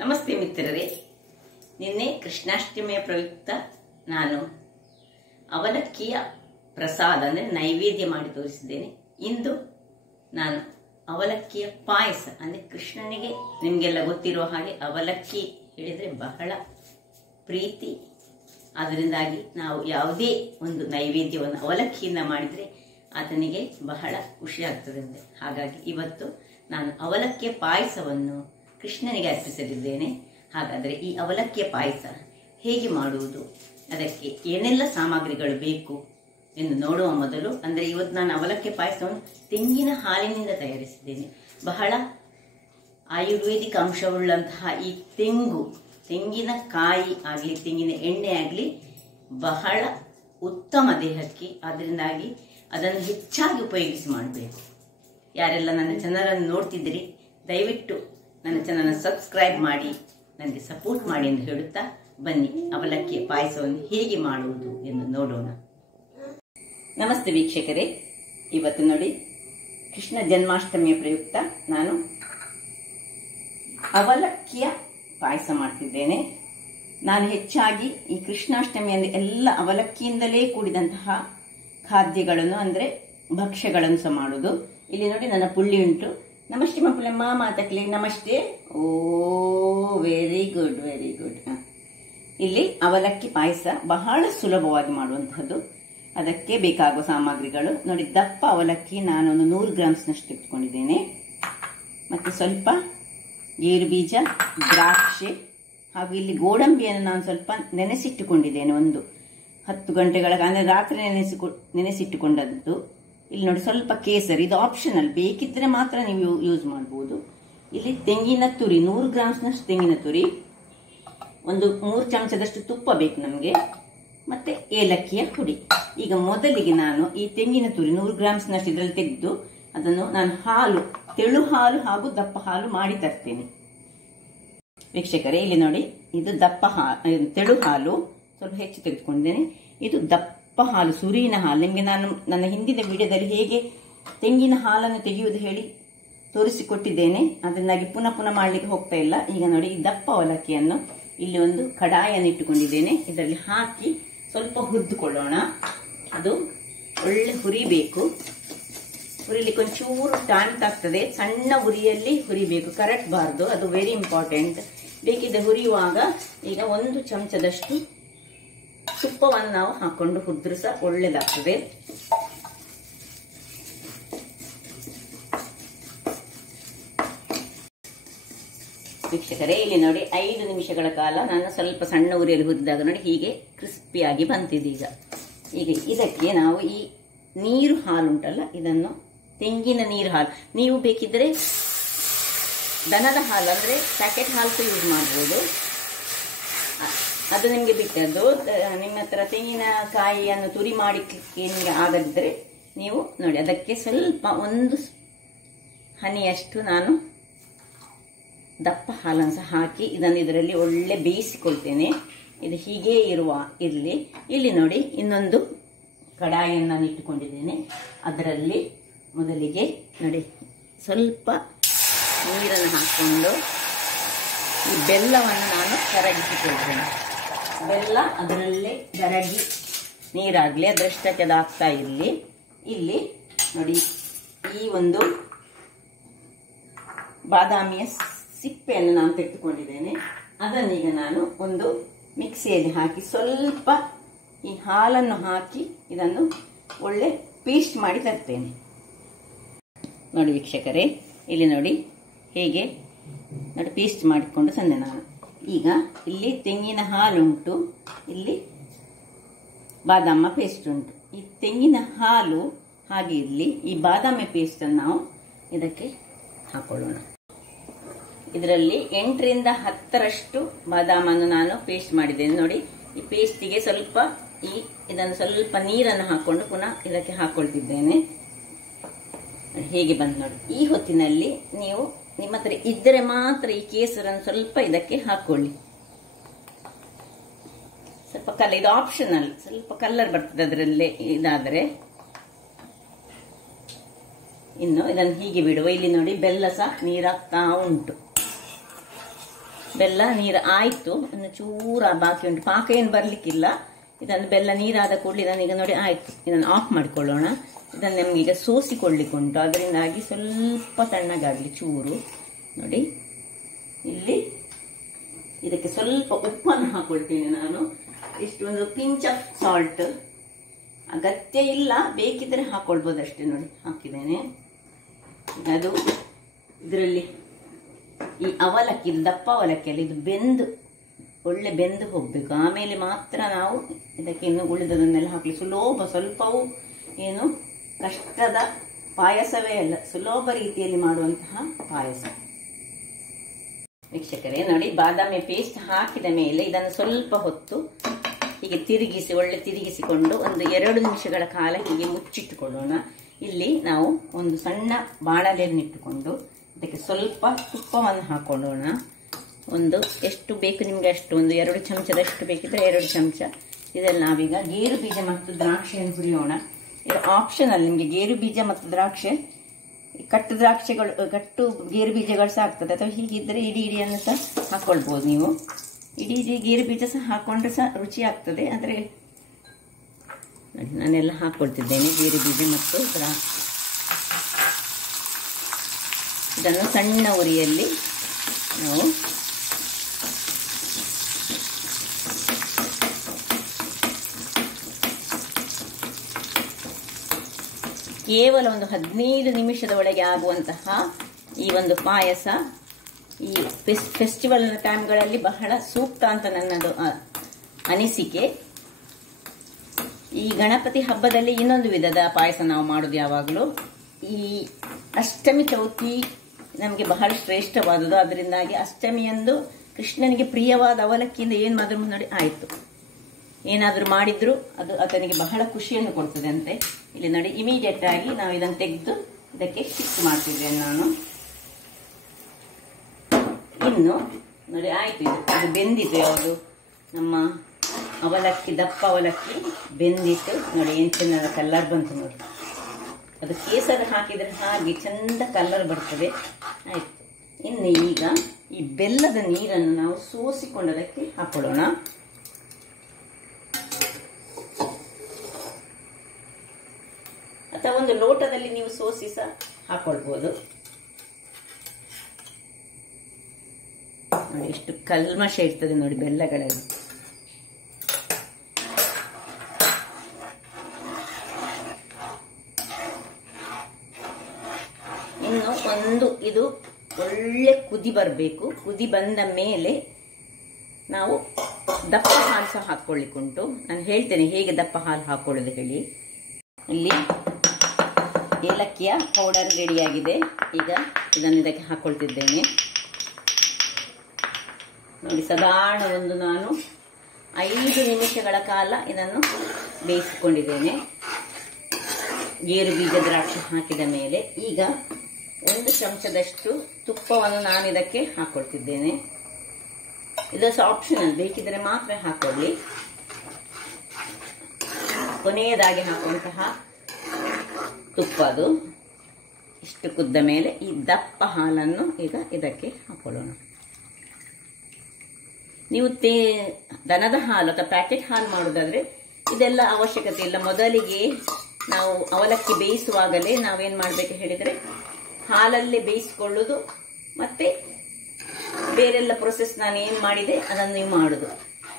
ನಮಸ್ತೆ ಮಿತ್ರರೇ, ನಿನ್ನೆ ಕೃಷ್ಣಾಷ್ಟಮಿಯ ಪ್ರಯುಕ್ತ ನಾನು ಅವಲಕ್ಕಿಯ ಪ್ರಸಾದ ಅಂದರೆ ನೈವೇದ್ಯ ಮಾಡಿ ತೋರಿಸಿದ್ದೇನೆ. ಇಂದು ನಾನು ಅವಲಕ್ಕಿಯ ಪಾಯಸ ಅಂದರೆ ಕೃಷ್ಣನಿಗೆ ನಿಮಗೆಲ್ಲ ಗೊತ್ತಿರುವ ಹಾಗೆ ಅವಲಕ್ಕಿ ಹೇಳಿದರೆ ಬಹಳ ಪ್ರೀತಿ. ಅದರಿಂದಾಗಿ ನಾವು ಯಾವುದೇ ಒಂದು ನೈವೇದ್ಯವನ್ನು ಅವಲಕ್ಕಿಯಿಂದ ಮಾಡಿದರೆ ಆತನಿಗೆ ಬಹಳ ಖುಷಿ ಆಗ್ತದೆ. ಹಾಗಾಗಿ ಇವತ್ತು ನಾನು ಅವಲಕ್ಕಿಯ ಪಾಯಸವನ್ನು ಕೃಷ್ಣನಿಗೆ ಅರ್ಪಿಸಲಿದ್ದೇನೆ. ಹಾಗಾದರೆ ಈ ಅವಲಕ್ಕಿಯ ಪಾಯಸ ಹೇಗೆ ಮಾಡುವುದು, ಅದಕ್ಕೆ ಏನೆಲ್ಲ ಸಾಮಗ್ರಿಗಳು ಬೇಕು ಎಂದು ನೋಡುವ ಮೊದಲು, ಅಂದರೆ ಇವತ್ತು ನಾನು ಅವಲಕ್ಕಿಯ ಪಾಯಸವನ್ನು ತೆಂಗಿನ ಹಾಲಿನಿಂದ ತಯಾರಿಸಿದ್ದೇನೆ. ಬಹಳ ಆಯುರ್ವೇದಿಕ ಅಂಶವುಳ್ಳಂತಹ ಈ ತೆಂಗಿನ ಕಾಯಿ ಆಗಲಿ ತೆಂಗಿನ ಎಣ್ಣೆ ಆಗಲಿ ಬಹಳ ಉತ್ತಮ ದೇಹಕ್ಕೆ. ಅದರಿಂದಾಗಿ ಅದನ್ನು ಹೆಚ್ಚಾಗಿ ಉಪಯೋಗಿಸಿ ಮಾಡಬೇಕು. ಯಾರೆಲ್ಲ ನನ್ನ ಚಾನಲನ್ನು ನೋಡ್ತಿದ್ದೀರಿ, ದಯವಿಟ್ಟು ನನ್ನ ಚಾನಲನ್ನು ಸಬ್ಸ್ಕ್ರೈಬ್ ಮಾಡಿ ನನಗೆ ಸಪೋರ್ಟ್ ಮಾಡಿ ಎಂದು ಹೇಳುತ್ತಾ ಬನ್ನಿ ಅವಲಕ್ಕಿಯ ಪಾಯಸವನ್ನು ಹೇಗೆ ಮಾಡುವುದು ಎಂದು ನೋಡೋಣ. ನಮಸ್ತೆ ವೀಕ್ಷಕರೇ, ಇವತ್ತು ನೋಡಿ ಕೃಷ್ಣ ಜನ್ಮಾಷ್ಟಮಿಯ ಪ್ರಯುಕ್ತ ನಾನು ಅವಲಕ್ಕಿಯ ಪಾಯಸ ಮಾಡ್ತಿದ್ದೇನೆ. ನಾನು ಹೆಚ್ಚಾಗಿ ಈ ಕೃಷ್ಣಾಷ್ಟಮಿಯಲ್ಲಿ ಎಲ್ಲ ಅವಲಕ್ಕಿಯಿಂದಲೇ ಕೂಡಿದಂತಹ ಖಾದ್ಯಗಳನ್ನು ಅಂದರೆ ಭಕ್ಷ್ಯಗಳನ್ನು ಸಹ ಮಾಡುವುದು. ಇಲ್ಲಿ ನೋಡಿ ನನ್ನ ಪುಳ್ಳಿ ಉಂಟು. ನಮಸ್ತೆ ಮಕ್ಕಳಮ್ಮ, ಮಾತಕ್ಲಿ ನಮಸ್ತೆ. ಓ ವೆರಿ ಗುಡ್ ವೆರಿ ಗುಡ್. ಇಲ್ಲಿ ಅವಲಕ್ಕಿ ಪಾಯಸ ಬಹಳ ಸುಲಭವಾಗಿ ಮಾಡುವಂತಹದ್ದು. ಅದಕ್ಕೆ ಬೇಕಾಗುವ ಸಾಮಗ್ರಿಗಳು ನೋಡಿ, ದಪ್ಪ ಅವಲಕ್ಕಿ ನಾನೊಂದು 100 ಗ್ರಾಮ್ಸ್ನಷ್ಟು ಇಟ್ಕೊಂಡಿದ್ದೇನೆ. ಮತ್ತು ಸ್ವಲ್ಪ ಗೇರು ಬೀಜ, ದ್ರಾಕ್ಷಿ ಹಾಗೂ ಇಲ್ಲಿ ಗೋಡಂಬಿಯನ್ನು ನಾನು ಸ್ವಲ್ಪ ನೆನೆಸಿಟ್ಟುಕೊಂಡಿದ್ದೇನೆ. ಒಂದು 10 ಗಂಟೆಗಳ ಅಂದರೆ ರಾತ್ರಿ ನೆನೆಸಿಟ್ಟುಕೊಂಡದ್ದು. ಇಲ್ಲಿ ನೋಡಿ ಸ್ವಲ್ಪ ಕೇಸರಿ, ಇದು ಆಪ್ಷನಲ್, ಬೇಕಿದ್ರೆ ಮಾತ್ರ ನೀವು ಯೂಸ್ ಮಾಡಬಹುದು. ಇಲ್ಲಿ ತೆಂಗಿನ ತುರಿ 100 ಗ್ರಾಮ್ಸ್ನಷ್ಟು ತೆಂಗಿನ ತುರಿ, ಒಂದು 3 ಚಮಚದಷ್ಟು ತುಪ್ಪ ಬೇಕು ನಮಗೆ, ಮತ್ತೆ ಏಲಕ್ಕಿಯ ಪುಡಿ. ಈಗ ಮೊದಲಿಗೆ ನಾನು ಈ ತೆಂಗಿನ ತುರಿ 100 ಗ್ರಾಮ್ಸ್ನಷ್ಟು ಇದರಲ್ಲಿ ತೆಗೆದು ಅದನ್ನು ನಾನು ತೆಳು ಹಾಲು ಹಾಗೂ ದಪ್ಪ ಹಾಲು ಮಾಡಿ ತರ್ತೇನೆ. ವೀಕ್ಷಕರೇ, ಇಲ್ಲಿ ನೋಡಿ, ಇದು ತೆಳು ಹಾಲು ಸ್ವಲ್ಪ ಹೆಚ್ಚು ತೆಗೆದುಕೊಂಡಿದ್ದೇನೆ. ಇದು ದಪ್ಪ ಹಾಲು, ಸುರಿನ ಹಾಲು. ನಿಮಗೆ ನಾನು ನನ್ನ ಹಿಂದಿನ ವಿಡಿಯೋದಲ್ಲಿ ಹೇಗೆ ತೆಂಗಿನ ಹಾಲನ್ನು ತೆಗೆಯುವುದು ಹೇಳಿ ತೋರಿಸಿಕೊಟ್ಟಿದ್ದೇನೆ. ಅದರಿಂದಾಗಿ ಪುನಃ ಮಾಡಲಿಕ್ಕೆ ಹೋಗ್ತಾ ಇಲ್ಲ. ಈಗ ನೋಡಿ, ಈ ದಪ್ಪ ಅವಲಕ್ಕಿಯನ್ನು ಇಲ್ಲಿ ಒಂದು ಕಡಾಯನ್ನು ಇಟ್ಟುಕೊಂಡಿದ್ದೇನೆ. ಇದರಲ್ಲಿ ಹಾಕಿ ಸ್ವಲ್ಪ ಹುರಿದುಕೊಳ್ಳೋಣ. ಅದು ಒಳ್ಳೆ ಹುರಿಬೇಕು. ಹುರಿಲಿಕ್ಕೆ ಒಂಚೂರು ಟೈಮ್ ತಾಗ್ತದೆ. ಸಣ್ಣ ಉರಿಯಲ್ಲಿ ಹುರಿಬೇಕು, ಕರಟಬಾರ್ದು, ಅದು ವೆರಿ ಇಂಪಾರ್ಟೆಂಟ್. ಬೇಕಿದ್ರೆ ಹುರಿಯುವಾಗ ಈಗ 1 ಚಮಚದಷ್ಟು ತುಪ್ಪವನ್ನು ನಾವು ಹಾಕೊಂಡು ಹುರಿದ್ರೆ ಸಹ ಒಳ್ಳೆದಾಗ್ತದೆ. ವೀಕ್ಷಕರೇ, ಇಲ್ಲಿ ನೋಡಿ 5 ನಿಮಿಷಗಳ ಕಾಲ ನಾನು ಸ್ವಲ್ಪ ಸಣ್ಣ ಉರಿಯಲ್ಲಿ ಹುರಿದಾಗ ನೋಡಿ ಹೀಗೆ ಕ್ರಿಸ್ಪಿಯಾಗಿ ಬಂತಿದೆ. ಈಗ ಇದಕ್ಕೆ ನಾವು ಈ ನೀರು ಹಾಲು ಉಂಟಲ್ಲ, ಇದನ್ನು ತೆಂಗಿನ ನೀರು ಹಾಲು, ನೀವು ಬೇಕಿದ್ರೆ ದನದ ಹಾಲು ಅಂದರೆ ಪ್ಯಾಕೆಟ್ ಹಾಲು ಸಹ ಯೂಸ್ ಮಾಡ್ಬೋದು, ಅದು ನಿಮಗೆ ಬಿಟ್ಟದ್ದು. ನಿಮ್ಮ ಹತ್ರ ತೆಂಗಿನಕಾಯಿಯನ್ನು ತುರಿ ಮಾಡಿಕ್ಕೆ ನಿಮಗೆ ಆಗದಿದ್ದರೆ ನೀವು ನೋಡಿ ಅದಕ್ಕೆ ಸ್ವಲ್ಪ 1 ಹನಿಯಷ್ಟು ನಾನು ದಪ್ಪ ಹಾಲನ್ನು ಸಹ ಹಾಕಿ ಇದನ್ನು ಇದರಲ್ಲಿ ಒಳ್ಳೆ ಬೇಯಿಸಿಕೊಳ್ತೇನೆ. ಇದು ಹೀಗೆ ಇರಲಿ. ಇಲ್ಲಿ ನೋಡಿ, ಇನ್ನೊಂದು ಕಡಾಯಿಯನ್ನು ನಾನು ಇಟ್ಟುಕೊಂಡಿದ್ದೇನೆ. ಅದರಲ್ಲಿ ಮೊದಲಿಗೆ ನೋಡಿ ಸ್ವಲ್ಪ ನೀರನ್ನು ಹಾಕಿಕೊಂಡು ಈ ಬೆಲ್ಲವನ್ನು ನಾನು ಕರಗಿಸಿಕೊಳ್ತೇನೆ. ಬೆಲ್ಲ ಅದರಲ್ಲೇ ಕರಗಿ ನೀರಾಗಲಿ, ಅದರಷ್ಟಕ್ಕೆ ಅದು ಆಗ್ತಾ ಇರಲಿ. ಇಲ್ಲಿ ನೋಡಿ, ಈ ಒಂದು ಬಾದಾಮಿಯ ಸಿಪ್ಪೆಯನ್ನು ನಾನು ತೆಗೆದುಕೊಂಡಿದ್ದೇನೆ. ಅದನ್ನೀಗ ನಾನು ಒಂದು ಮಿಕ್ಸಿಯಲ್ಲಿ ಹಾಕಿ ಸ್ವಲ್ಪ ಈ ಹಾಲನ್ನು ಹಾಕಿ ಇದನ್ನು ಒಳ್ಳೆ ಪೇಸ್ಟ್ ಮಾಡಿ ತರ್ತೇನೆ. ನೋಡಿ ವೀಕ್ಷಕರೇ, ಇಲ್ಲಿ ನೋಡಿ ಹೇಗೆ ನೋಡಿ ಪೇಸ್ಟ್ ಮಾಡಿಕೊಂಡು ತಂದೆ ನಾನು. ಈಗ ಇಲ್ಲಿ ತೆಂಗಿನ ಹಾಲು ಉಂಟು, ಇಲ್ಲಿ ಬಾದಾಮ ಪೇಸ್ಟ್ ಉಂಟು. ಈ ತೆಂಗಿನ ಹಾಲು ಹಾಗೆ ಇರಲಿ. ಈ ಬಾದಾಮಿ ಪೇಸ್ಟನ್ನು ನಾವು ಇದಕ್ಕೆ ಹಾಕೊಳ್ಳೋಣ. ಇದರಲ್ಲಿ 8ರಿಂದ 10ರಷ್ಟು ಬಾದಾಮನ್ನು ನಾನು ಪೇಸ್ಟ್ ಮಾಡಿದ್ದೇನೆ. ನೋಡಿ, ಈ ಪೇಸ್ಟಿಗೆ ಸ್ವಲ್ಪ ಇದನ್ನು ಸ್ವಲ್ಪ ನೀರನ್ನು ಹಾಕೊಂಡು ಪುನಃ ಇದಕ್ಕೆ ಹಾಕೊಳ್ತಿದ್ದೇನೆ. ಹೇಗೆ ಬಂದು ನೋಡಿ. ಈ ಹೊತ್ತಿನಲ್ಲಿ ನೀವು ನಿಮ್ಮ ಹತ್ರ ಇದ್ದರೆ ಮಾತ್ರ ಈ ಕೇಸರನ್ನು ಸ್ವಲ್ಪ ಇದಕ್ಕೆ ಹಾಕೊಳ್ಳಿ. ಸ್ವಲ್ಪ ಕಲರ್, ಇದು ಆಪ್ಷನಲ್, ಸ್ವಲ್ಪ ಕಲರ್ ಬರ್ತದೆ ಅದರಲ್ಲೇ ಇದಾದರೆ. ಇನ್ನು ಇದನ್ನು ಹೀಗೆ ಬಿಡುವ. ಇಲ್ಲಿ ನೋಡಿ ಬೆಲ್ಲ ಸಹ ನೀರಾಗ್ತಾ ಉಂಟು. ಬೆಲ್ಲ ನೀರು ಆಯಿತು, ಇನ್ನು ಚೂರ ಬಾಕಿ ಉಂಟು, ಪಾಕ ಏನು ಬರಲಿಕ್ಕಿಲ್ಲ. ಇದನ್ನು ಬೆಲ್ಲ ನೀರಾದ ಕೂಡಲೇ ಇದನ್ನೀಗ ನೋಡಿ ಆಯಿತು, ಇದನ್ನು ಆಫ್ ಮಾಡಿಕೊಳ್ಳೋಣ. ಇದನ್ನು ನಮಗೀಗ ಸೋಸಿಕೊಳ್ಳಿಕ್ಕೆ ಉಂಟು, ಅದರಿಂದಾಗಿ ಸ್ವಲ್ಪ ತಣ್ಣಗಾಗಲಿ ಚೂರು. ನೋಡಿ ಇಲ್ಲಿ ಇದಕ್ಕೆ ಸ್ವಲ್ಪ ಉಪ್ಪನ್ನು ಹಾಕೊಳ್ತೀನಿ ನಾನು. ಇಷ್ಟೊಂದು ಪಿಂಚ್ ಆಫ್ ಸಾಲ್ಟ್, ಅಗತ್ಯ ಇಲ್ಲ, ಬೇಕಿದ್ರೆ ಹಾಕೊಳ್ಬೋದು ಅಷ್ಟೇ. ನೋಡಿ ಹಾಕಿದ್ದೇನೆ. ಅದು ಇದರಲ್ಲಿ ಈ ಅವಲಕ್ಕಿ, ದಪ್ಪ ಅವಲಕ್ಕಿಯಲ್ಲಿ ಇದು ಬೆಂದು ಒಳ್ಳೆ ಬೆಂದು ಹೋಗಬೇಕು, ಆಮೇಲೆ ಮಾತ್ರ ನಾವು ಇದಕ್ಕೆ ಇನ್ನು ಉಳಿದದನ್ನೆಲ್ಲ ಹಾಕಲಿ. ಸ್ವಲ್ಪವೂ ಏನು ಕಷ್ಟದ ಪಾಯಸವೇ ಅಲ್ಲ, ಸುಲಭ ರೀತಿಯಲ್ಲಿ ಮಾಡುವಂತಹ ಪಾಯಸ. ವೀಕ್ಷಕರೇ ನೋಡಿ, ಬಾದಾಮಿ ಪೇಸ್ಟ್ ಹಾಕಿದ ಮೇಲೆ ಇದನ್ನು ಸ್ವಲ್ಪ ಹೊತ್ತು ಹೀಗೆ ತಿರುಗಿಸಿ, ಒಳ್ಳೆ ತಿರುಗಿಸಿಕೊಂಡು ಒಂದು 2 ನಿಮಿಷಗಳ ಕಾಲ ಹೀಗೆ ಮುಚ್ಚಿಟ್ಟುಕೊಳ್ಳೋಣ. ಇಲ್ಲಿ ನಾವು ಒಂದು ಸಣ್ಣ ಬಾಣಲೆಯನ್ನಿಟ್ಟುಕೊಂಡು ಅದಕ್ಕೆ ಸ್ವಲ್ಪ ತುಪ್ಪವನ್ನು ಹಾಕೊಳ್ಳೋಣ. ಒಂದು ಎಷ್ಟು ಬೇಕು ನಿಮಗೆ ಅಷ್ಟು, ಒಂದು 2 ಚಮಚದಷ್ಟು ಬೇಕಿದ್ರೆ 2 ಚಮಚ. ಇದೆಲ್ಲ ನಾವೀಗ ಗೇರು ಬೀಜ ಮತ್ತು ದ್ರಾಕ್ಷಿಯನ್ನು ಹುರಿಯೋಣ. ಇದು ಆಪ್ಷನಲ್, ನಿಮಗೆ ಗೇರು ಬೀಜ ಮತ್ತು ದ್ರಾಕ್ಷಿ, ಕಟ್ಟು ದ್ರಾಕ್ಷಿಗಳು, ಕಟ್ಟು ಗೇರು ಬೀಜಗಳು ಸಹ ಆಗ್ತದೆ, ಅಥವಾ ಹೀಗಿದ್ರೆ ಇಡಿಯನ್ನು ಸಹ ಹಾಕೊಳ್ಬೋದು ನೀವು. ಇಡೀ ಗೇರು ಬೀಜ ಸಹ ಹಾಕೊಂಡ್ರೆ ಸಹ ರುಚಿ ಆಗ್ತದೆ. ಆದರೆ ನಾನೆಲ್ಲ ಹಾಕೊಳ್ತಿದ್ದೇನೆ ಗೇರು ಬೀಜ ಮತ್ತು ದ್ರಾಕ್ಷಿ. ಇದನ್ನು ಸಣ್ಣ ಉರಿಯಲ್ಲಿ ನಾವು ಕೇವಲ ಒಂದು 15 ನಿಮಿಷದ ಒಳಗೆ ಆಗುವಂತಹ ಈ ಒಂದು ಪಾಯಸ ಈ ಫೆಸ್ಟಿವಲ್ನ ಟೈಮ್ಗಳಲ್ಲಿ ಬಹಳ ಸೂಕ್ತ ಅಂತ ನನ್ನದು ಅನಿಸಿಕೆ. ಈ ಗಣಪತಿ ಹಬ್ಬದಲ್ಲಿ ಇನ್ನೊಂದು ವಿಧದ ಪಾಯಸ ನಾವು ಮಾಡೋದು ಯಾವಾಗಲೂ. ಈ ಅಷ್ಟಮಿ ಚೌತಿ ನಮಗೆ ಬಹಳ ಶ್ರೇಷ್ಠವಾದುದು, ಅದರಿಂದಾಗಿ ಅಷ್ಟಮಿಯಂದು ಕೃಷ್ಣನಿಗೆ ಪ್ರಿಯವಾದ ಅವಲಕ್ಕಿಯಿಂದ ಏನು ಮಾಡಿದ್ರು ನೋಡಿ ಆಯಿತು. ಏನಾದರೂ ಮಾಡಿದ್ರು ಅದು ಆತನಿಗೆ ಬಹಳ ಖುಷಿಯನ್ನು ಕೊಡ್ತದೆ ಅಂತೆ. ಇಲ್ಲಿ ನೋಡಿ, ಇಮಿಡಿಯೇಟ್ ಆಗಿ ನಾವು ಇದನ್ನು ತೆಗೆದು ಇದಕ್ಕೆ ಶಿಫ್ಟ್ ಮಾಡ್ತಿದ್ದೇನೆ ನಾನು. ಇನ್ನು ನೋಡಿ ಆಯಿತು, ಇದು ಬೆಂದಿತ್ತು. ಯಾವುದು ನಮ್ಮ ಅವಲಕ್ಕಿ, ದಪ್ಪ ಅವಲಕ್ಕಿ ಬೆಂದಿತ್ತು. ನೋಡಿ ಏನು ಚೆಂದ ಕಲರ್ ಬಂತು ನೋಡಿ. ಅದು ಕೇಸರಿ ಹಾಕಿದರೆ ಹಾಗೆ ಚಂದ ಕಲರ್ ಬರ್ತದೆ. ಆಯಿತು, ಇನ್ನು ಈಗ ಈ ಬೆಲ್ಲದ ನೀರನ್ನು ನಾವು ಸೋಸಿಕೊಂಡದಕ್ಕೆ ಹಾಕೊಳ್ಳೋಣ. ಅಥವಾ ಒಂದು ಲೋಟದಲ್ಲಿ ನೀವು ಸೋಸಿ ಸಹ ಹಾಕೊಳ್ಬೋದು. ನೋಡಿ ಎಷ್ಟು ಕಲ್ಮಶ ಇರ್ತದೆ ನೋಡಿ ಬೆಲ್ಲಗಳಲ್ಲಿ. ಇನ್ನು ಒಂದು ಇದು ಒಳ್ಳೆ ಕುದಿ ಬರಬೇಕು. ಕುದಿ ಬಂದ ಮೇಲೆ ನಾವು ದಪ್ಪ ಹಾಲು ಸಹ ಹಾಕೊಳ್ಳಿಕ್ಕುಂಟು. ನಾನು ಹೇಳ್ತೇನೆ ಹೇಗೆ ದಪ್ಪ ಹಾಲು ಹಾಕೊಳ್ಳೋದು ಹೇಳಿ. ಇಲ್ಲಿ ಏಲಕ್ಕಿಯ ಪೌಡರ್ ರೆಡಿಯಾಗಿದೆ. ಈಗ ಇದನ್ನು ಇದಕ್ಕೆ ಹಾಕೊಳ್ತಿದ್ದೇನೆ. ನೋಡಿ, ಸಾಧಾರಣ ಒಂದು ನಾನು 5 ನಿಮಿಷಗಳ ಕಾಲ ಇದನ್ನು ಬೇಯಿಸಿಕೊಂಡಿದ್ದೇನೆ ಗೇರು ಬೀಜ ದ್ರಾಕ್ಷಿ ಹಾಕಿದ ಮೇಲೆ. ಈಗ 1 ಚಮಚದಷ್ಟು ತುಪ್ಪವನ್ನು ನಾನು ಇದಕ್ಕೆ ಹಾಕೊಳ್ತಿದ್ದೇನೆ. ಇದು ಆಪ್ಷನಲ್, ಬೇಕಿದ್ರೆ ಮಾತ್ರ ಹಾಕೊಳ್ಳಿ. ಕೊನೆಯದಾಗಿ ಹಾಕುವಂತಹ ತುಪ್ಪ ಅದು. ಇಷ್ಟು ಕುದ್ದ ಮೇಲೆ ಈ ದಪ್ಪ ಹಾಲನ್ನು ಈಗ ಇದಕ್ಕೆ ಹಾಕೊಳ್ಳೋಣ. ನೀವು ದನದ ಹಾಲು ಅಥವಾ ಪ್ಯಾಕೆಟ್ ಹಾಲು ಮಾಡೋದಾದ್ರೆ ಇದೆಲ್ಲ ಅವಶ್ಯಕತೆ ಇಲ್ಲ. ಮೊದಲಿಗೆ ನಾವು ಅವಲಕ್ಕಿ ಬೇಯಿಸುವಾಗಲೇ ನಾವೇನ್ ಮಾಡಬೇಕು ಹೇಳಿದ್ರೆ ಹಾಲಲ್ಲೇ ಬೇಯಿಸಿಕೊಳ್ಳುವುದು, ಮತ್ತೆ ಬೇರೆಲ್ಲ ಪ್ರೊಸೆಸ್ ನಾನು ಏನು ಮಾಡಿದೆ ಅದನ್ನು ನೀವು ಮಾಡುದು.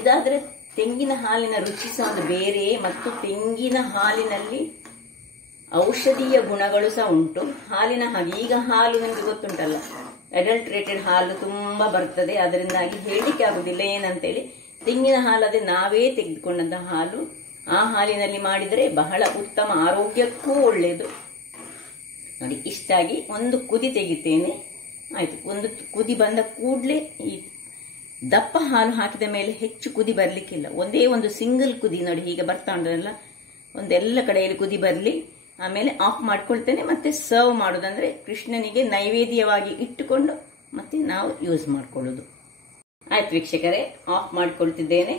ಇದಾದ್ರೆ ತೆಂಗಿನ ಹಾಲಿನ ರುಚಿ ಸಹ ಒಂದು ಬೇರೆ, ಮತ್ತು ತೆಂಗಿನ ಹಾಲಿನಲ್ಲಿ ಔಷಧೀಯ ಗುಣಗಳು ಸಹ ಉಂಟು. ಹಾಲಿನ ಹಾಗೆ ಈಗ ಹಾಲು ನಿಮಗೆ ಗೊತ್ತುಂಟಲ್ಲ, ಅಡಲ್ಟ್ರೇಟೆಡ್ ಹಾಲು ತುಂಬಾ ಬರ್ತದೆ. ಅದರಿಂದಾಗಿ ಹೇಳಿಕೆ ಆಗುದಿಲ್ಲ ಏನಂತೇಳಿ. ತೆಂಗಿನ ಹಾಲದೆ ನಾವೇ ತೆಗೆದುಕೊಂಡಂತಹ ಹಾಲು, ಆ ಹಾಲಿನಲ್ಲಿ ಮಾಡಿದರೆ ಬಹಳ ಉತ್ತಮ, ಆರೋಗ್ಯಕ್ಕೂ ಒಳ್ಳೆಯದು. ನೋಡಿ, ಇಷ್ಟಾಗಿ ಒಂದು ಕುದಿ ತೆಗಿತೇನೆ. ಆಯ್ತು, ಒಂದು ಕುದಿ ಬಂದ ಕೂಡಲೇ ಈ ದಪ್ಪ ಹಾಲು ಹಾಕಿದ ಮೇಲೆ ಹೆಚ್ಚು ಕುದಿ ಬರ್ಲಿಕ್ಕಿಲ್ಲ. ಒಂದೇ ಒಂದು ಸಿಂಗಲ್ ಕುದಿ ನೋಡಿ ಹೀಗೆ ಬರ್ತಾ ಉಂಟಲ್ಲ, ಒಂದೆಲ್ಲ ಕಡೆಯಲ್ಲಿ ಕುದಿ ಬರಲಿ. ಆಮೇಲೆ ಆಫ್ ಮಾಡ್ಕೊಳ್ತೇನೆ. ಮತ್ತೆ ಸರ್ವ್ ಮಾಡೋದಂದ್ರೆ ಕೃಷ್ಣನಿಗೆ ನೈವೇದ್ಯವಾಗಿ ಇಟ್ಟುಕೊಂಡು ಮತ್ತೆ ನಾವು ಯೂಸ್ ಮಾಡ್ಕೊಳ್ಳೋದು. ಆಯ್ತು ವೀಕ್ಷಕರೇ, ಆಫ್ ಮಾಡ್ಕೊಳ್ತಿದ್ದೇನೆ.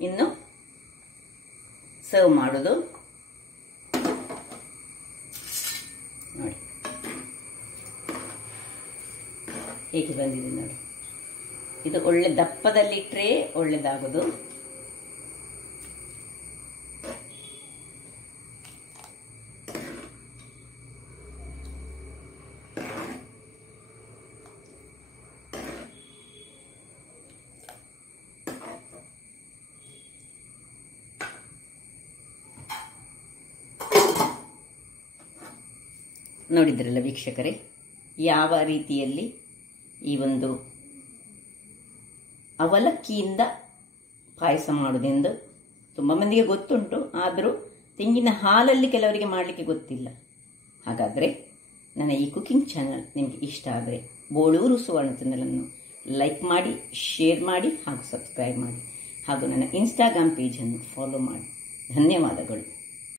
ಇನ್ನು ಸರ್ವ್ ಮಾಡೋದು ನೋಡಿ ಹೇಗೆ ಬಂದಿದೆ ನೋಡಿ. ಇದು ಒಳ್ಳೆ ದಪ್ಪದಲ್ಲಿಟ್ಟರೆ ಒಳ್ಳೆದಾಗೋದು. ನೋಡಿದ್ರಲ್ಲ ವೀಕ್ಷಕರೇ, ಯಾವ ರೀತಿಯಲ್ಲಿ ಈ ಒಂದು ಅವಲಕ್ಕಿಯಿಂದ ಪಾಯಸ ಮಾಡೋದೆಂದು ತುಂಬ ಮಂದಿಗೆ ಗೊತ್ತುಂಟು, ಆದರೂ ತೆಂಗಿನ ಹಾಲಲ್ಲಿ ಕೆಲವರಿಗೆ ಮಾಡಲಿಕ್ಕೆ ಗೊತ್ತಿಲ್ಲ. ಹಾಗಾದರೆ ನನ್ನ ಈ ಕುಕಿಂಗ್ ಚಾನಲ್ ನಿಮಗೆ ಇಷ್ಟ ಆದರೆ ಬೋಳೂರು ಸುವರ್ಣ ಚಾನಲನ್ನು ಲೈಕ್ ಮಾಡಿ, ಶೇರ್ ಮಾಡಿ ಹಾಗೂ ಸಬ್ಸ್ಕ್ರೈಬ್ ಮಾಡಿ ಹಾಗೂ ನನ್ನ ಇನ್ಸ್ಟಾಗ್ರಾಮ್ ಪೇಜನ್ನು ಫಾಲೋ ಮಾಡಿ. ಧನ್ಯವಾದಗಳು.